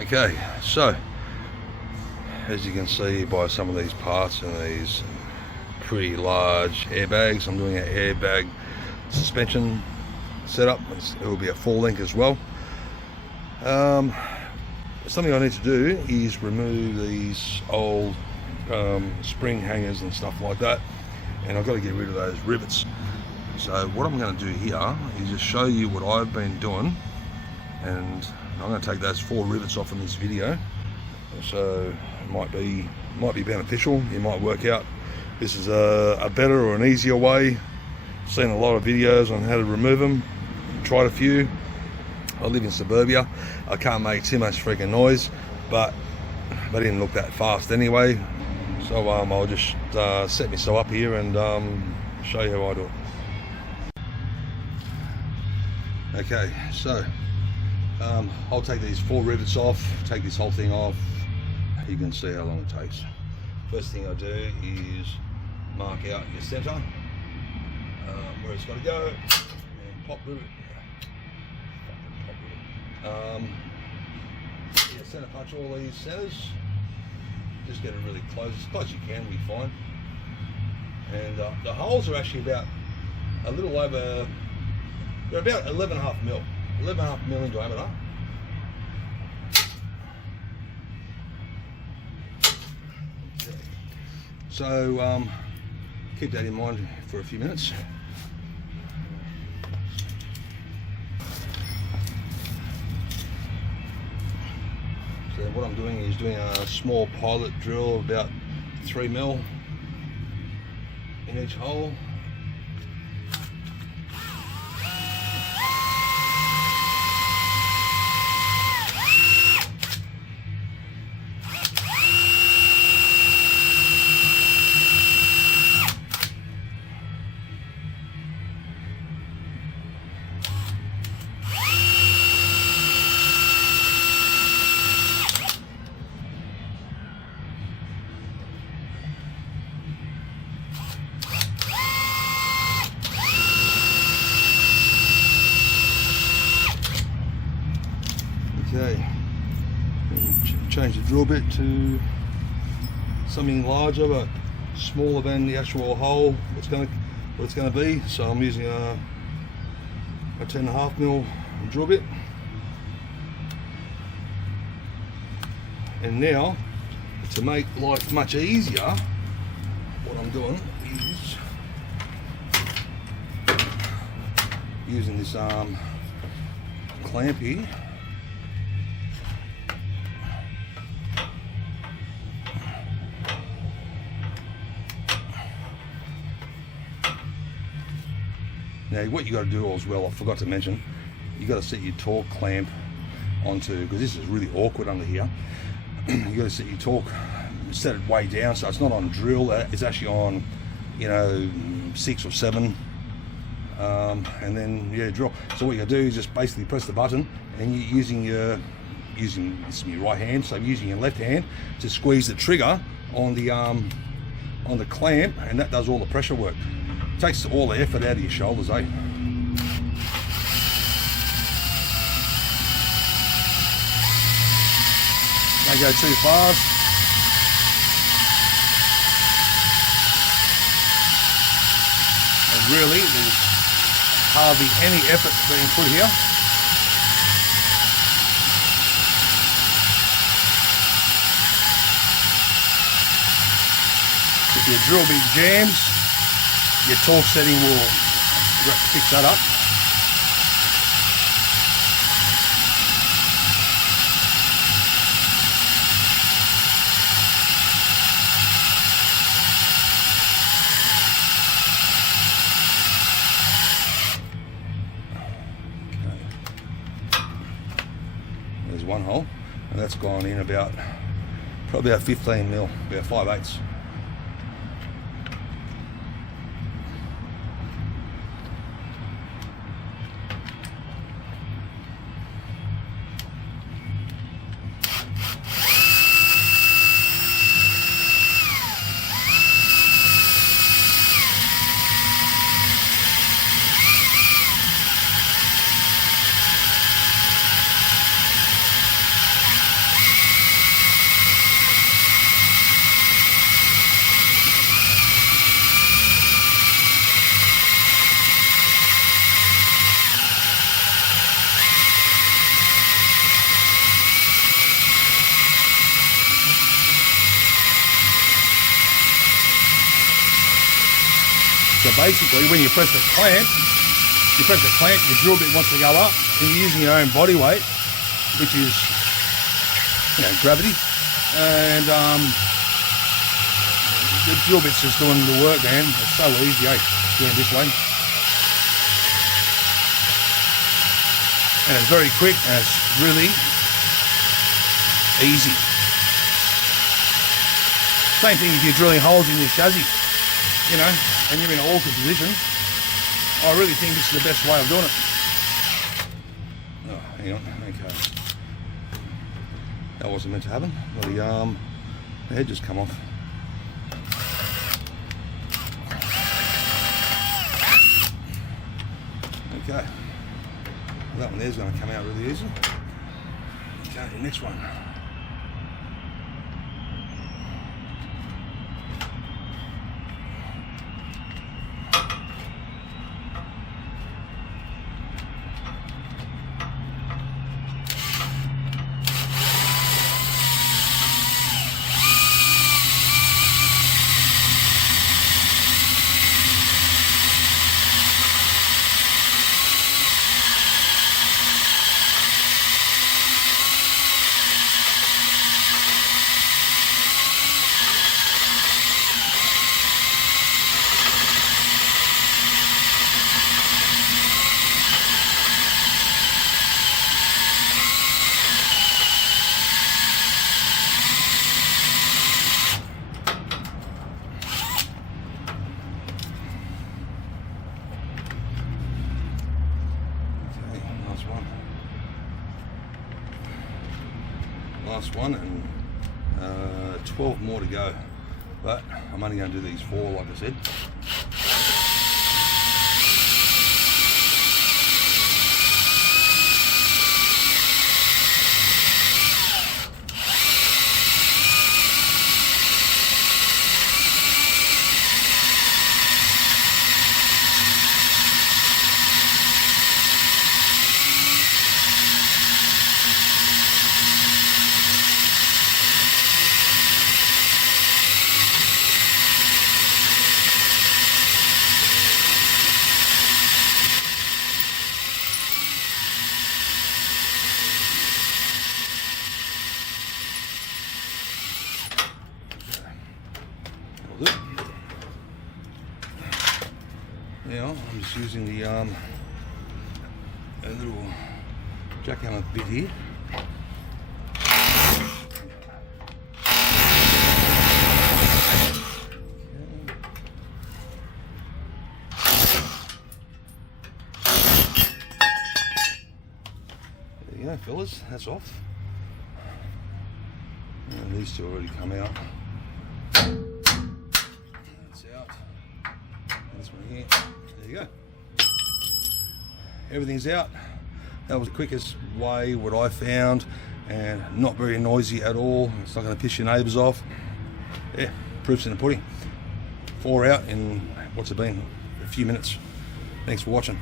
Okay, so as you can see by some of these parts and these pretty large airbags, I'm doing an airbag suspension setup. It will be a 4-link as well. Something I need to do is remove these old spring hangers and stuff like that, and I've got to get rid of those rivets. So what I'm going to do here is just show you what I've been doing, and I'm going to take those 4 rivets off in this video. So it might be beneficial. You might work out this is a better or an easier way. Seen a lot of videos on how to remove them, tried a few. I live in suburbia, I can't make too much freaking noise, but they didn't look that fast anyway, so I'll just set myself up here and show you how I do it. Okay, so I'll take these 4 rivets off, take this whole thing off. You can see how long it takes. First thing I do is mark out your center, where it's got to go, and pop rivet. Center punch all these centers. Just get it really close as you can, we find. And the holes are actually about a little over, they're about 11.5 mil in diameter. So keep that in mind for a few minutes. So what I'm doing is doing a small pilot drill, about 3 mil in each hole. Okay, and change the drill bit to something larger but smaller than the actual hole what it's going to be. So I'm using a 10.5 mil drill bit. And now, to make life much easier, what I'm doing is using this clamp here. Now what you got to do as well, I forgot to mention, you got to set your torque clamp onto, because this is really awkward under here. You got to set your torque, set it way down so it's not on drill, it's actually on, 6 or 7, and then drill. So what you got to do is just basically press the button, and you're using your right hand, so using your left hand to squeeze the trigger on the clamp, and that does all the pressure work. Takes all the effort out of your shoulders, eh? Don't go too fast. And really, there's hardly any effort being put here. If your drill bit jams, your torque setting will fix that up. Okay. There's one hole, and that's gone in probably about 15 mil, about 5/8. So basically, when you press the clamp, your drill bit wants to go up, and you're using your own body weight, which is, you know, gravity, and the drill bit's just doing the work, man. It's so easy, eh? Doing it this way. And it's very quick, and it's really easy. Same thing if you're drilling holes in your chassis, you know, and you're in an awkward position. I really think this is the best way of doing it. Oh, hang on, okay. That wasn't meant to happen. The head just come off. Okay. That one there's going to come out really easy. Okay, next one. Last one, and 12 more to go, but I'm only going to do these 4, like I said. Now I'm just using the a little jackhammer bit here. There you go, fellas, that's off. And these two already come out. That's out. This one here. There you go. Everything's out. That was the quickest way, what I found, and not very noisy at all. It's not going to piss your neighbours off. Yeah, proof's in the pudding. 4 out in, what's it been, a few minutes. Thanks for watching.